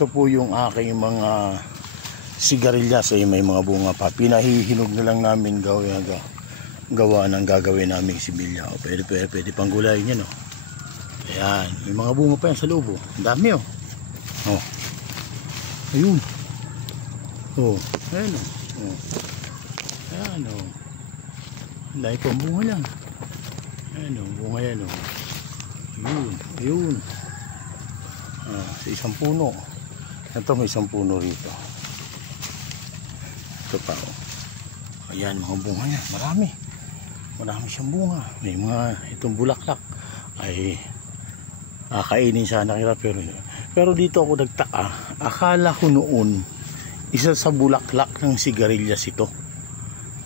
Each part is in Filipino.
Ito po yung aking mga sigarilyas ay may mga bunga pa. Pinahihinog na lang namin gawa ng gagawin naming similya. O, pwede pang gulayin yan. Ayan, may mga bunga pa yan sa loob. Ang dami ayun. Ayan ayan lahi po ang bunga lang. Ayan bunga yan ayun. Sa isang puno. Ito may isang puno rito. Ito pa ayan mga bunga niya. Marami siyang bunga. May mga itong bulaklak ay kainin sana kira, pero dito ako nagtaka. Akala ko noon isa sa bulaklak ng sigarilyas ito.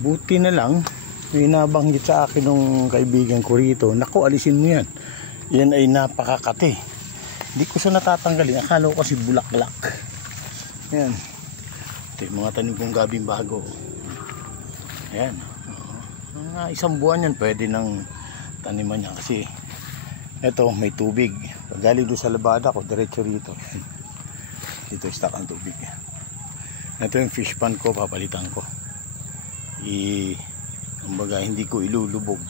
Buti na lang may nabanggit sa akin ng kaibigan ko rito, naku, alisin mo yan, yan ay napakakate. Hindi ko siya natatanggalin, akala ko kasi bulaklak. Ayan, ito yung mga tanim kong gabing bago. Ayan, mga isang buwan yan pwede nang taniman niya kasi ito may tubig. Pag galing doon sa labada ko, diretso rito. Dito stock ang tubig. Ito yung fish pan ko, papalitan ko. Kumbaga hindi ko ilulubog.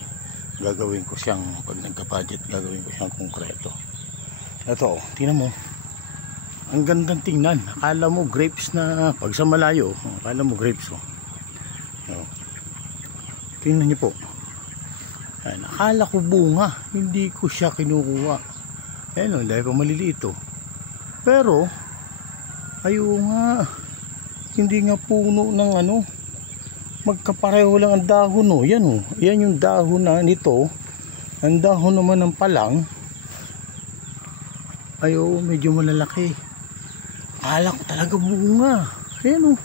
Gagawin ko siyang, pag nagka-budget, gagawin ko siyang konkreto. Ito, tingnan mo. Ang gandang tingnan. Akala mo grapes na, pag sa malayo, akala mo grapes. Tingnan niyo po. Ayan, akala ko bunga, hindi ko siya kinukuha. Ayan dahil pa maliliit pero ayaw nga, hindi nga puno ng magkapareho lang ang dahon yan yan yung dahon na nito. Ang dahon naman ng palang ayaw medyo malalaki. Akala ko talaga bunga. Ayan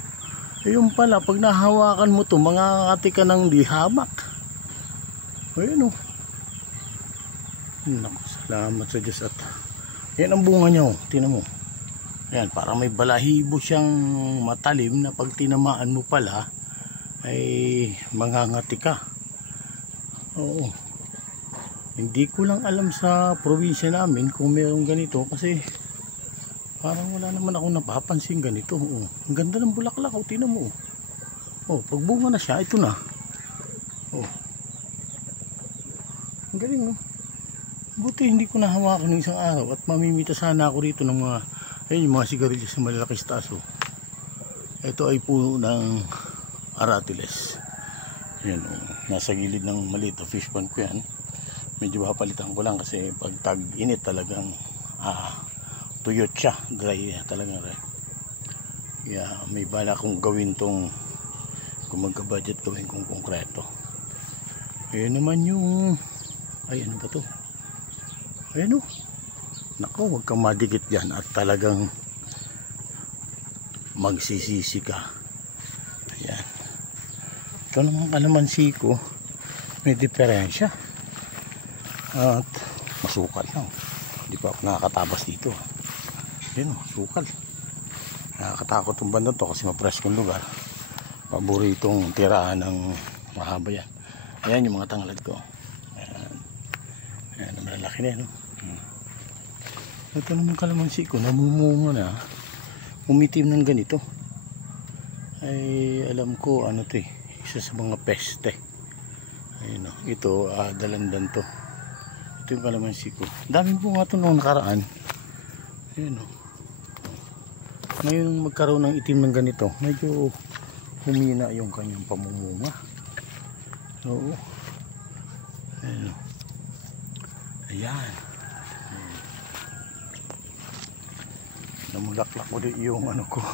ayun pala, pag nahawakan mo to, mangangati ka ng dihamak. Ayan naku, salamat sa Diyos. At yan ang bunga niya tingnan mo. Ayan, parang may balahibo siyang matalim na pag tinamaan mo pala ay mangangati ka. Hindi ko lang alam sa probinsya namin kung mayroong ganito, kasi parang wala naman akong napapansin ganito. Ang ganda ng bulaklak, tingnan mo. Pag bunga na siya, ito na. Ang galing buti hindi ko nahawakan ng isang araw at mamimita sana ako rito ng yung mga sigarilyas na malalaki sa taas. Ito ay puno ng aratiles. Yan nasa gilid ng maliit na fish pond ko yan. Medyo papalitan ko lang kasi pag tag-init talagang tuyot siya, dry talagang dry. May bala kong gawin tong, kung magka-budget gawin kong konkreto. Ayan naman yung ano ba to? Ayan naku, huwag kang madikit dyan at talagang magsisisi ka. Ayan, ito naman kalamansi ko, may diferensya at masukal lang. Hindi pa ako nakakatabas dito. Ayan sukal. Nakakatakot yung banda to kasi mapreskong lugar. Paboritong tirahan ng mahaba yan. Ayan yung mga tanglad ko. Ayan, malalaki na Ito naman kalamansi ko, namumunga na. Umitim ng ganito. Ay alam ko isa sa mga peste. Ayun ito dalandan to. Ito yung kalamansi ko. Daming bunga ito noong nakaraan. Ayun Ngayon magkaroon ng itim ng ganito, medyo humina yung kanyang pamumunga. Ayan. Namulaklak ko din yung ko.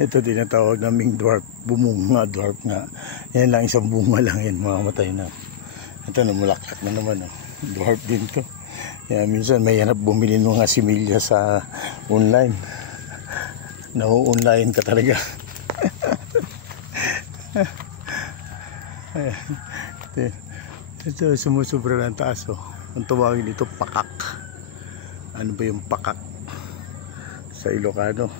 Ito tinatawag naming dwarf. Bumunga, dwarf nga. Yan lang, isang bunga lang yan. Mamamatay na. Ito namulaklak na naman. Dwarf din to. Kaya minsan may hanap bumili ng mga similya sa online. Nau-online ka talaga. Ito sumusubra ng taas. Ang tawagin ito pakak. Ano ba yung pakak sa Ilocano?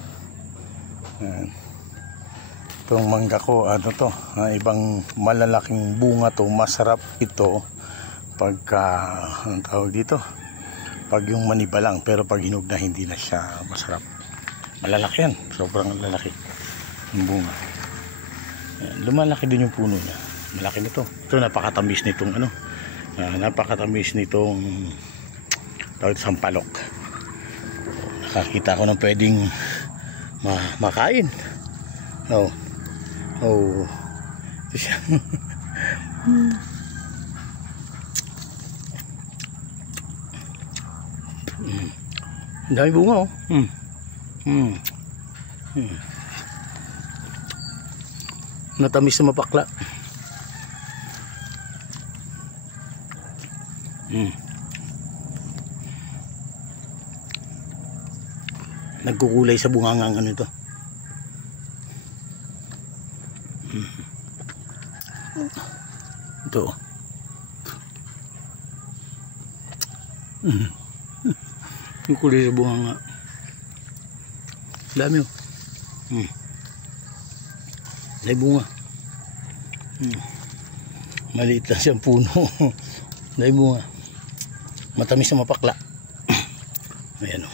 Itong mangga ko ibang malalaking bunga to. Masarap ito pagka ang tawag dito, pag yung maniba lang, pero pag hinog na hindi na siya masarap. Malalaki yan. Sobrang lalaki. Yung bunga. Ayan, lumalaki din yung puno niya. Malaki nito. Ito napakatamis nitong ano. Napakatamis nitong tawag sampalok. Nakakita ko ng pwedeng makain. Oh. Oh. Ito siya. Ang dami bunga oh. Natamis na mapakla. Nagkukulay sa bungangang ano ito. Ito. Yung kulay sa bunganga. Dami oh. May bunga. Maliit lang siyang puno. May bunga. Matamis na mapakla. Ayan oh.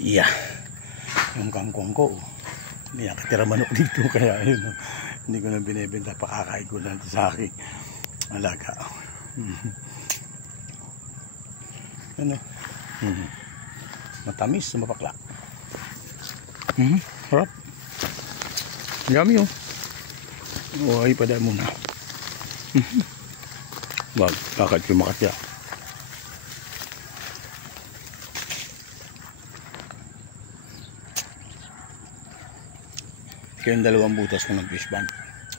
Yeah. Yung kangkong ko. Hindi nakatira manok dito. Kaya yun oh. Hindi ko na binibenta. Pakakain ko lang sa aking alaga. Ano? Matamis na mapakla. Harap. Yummy oh. Ay pada muna. Wag, bakit kumakat ya? Kaya yung dalawang butas ko ng fish band,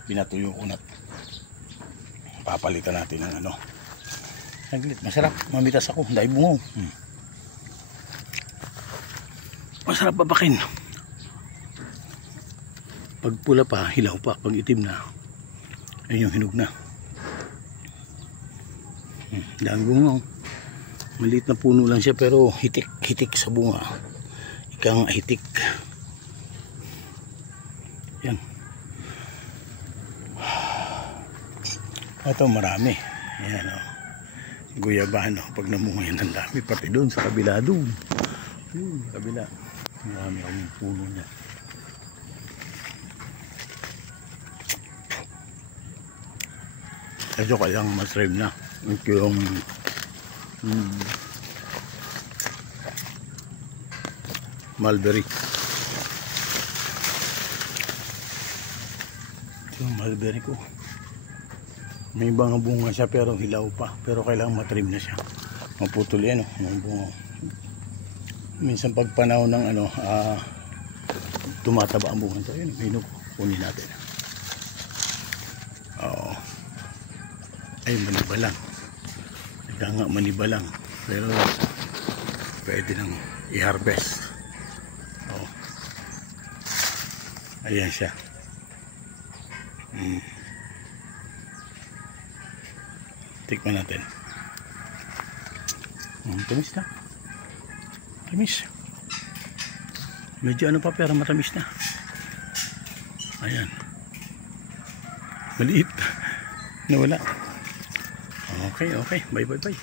pinatuyo ko na. Papalitan natin ng ano. Masarap, mamitas ako, dahil bungaw. Masarap papakin. Pag pula pa, hilaw pa. Pag itim na, ayun yung hinog na. Dahil bungaw. Maliit na puno lang siya pero hitik sa bunga. Ikang hitik. Yan. Ito marami. Yan o. Guyabano. Pag namunga yan ang dami. Pati doon sa kabila doon. Kabila. Marami akong puno niya. Ito kayang matrim na. Ito yung mulberry. Ito yung mulberry ko. May ibang bunga siya pero hilaw pa. Pero kailangan matrim na siya. Maputol yan. Bunga. Minsan pag panahon ng ano, tumataba ang bunga. So yun, hinog. Kunin natin. Oo. Ay, maniba lang. Nga maniba lang. Pero pwede nang i-harvest. Oo. Ayan siya. Tikman natin. Tamis na. Tamis. Medyo ano pa pero matamis na. Ayan. Maliit. Nawala. Okay. Bye.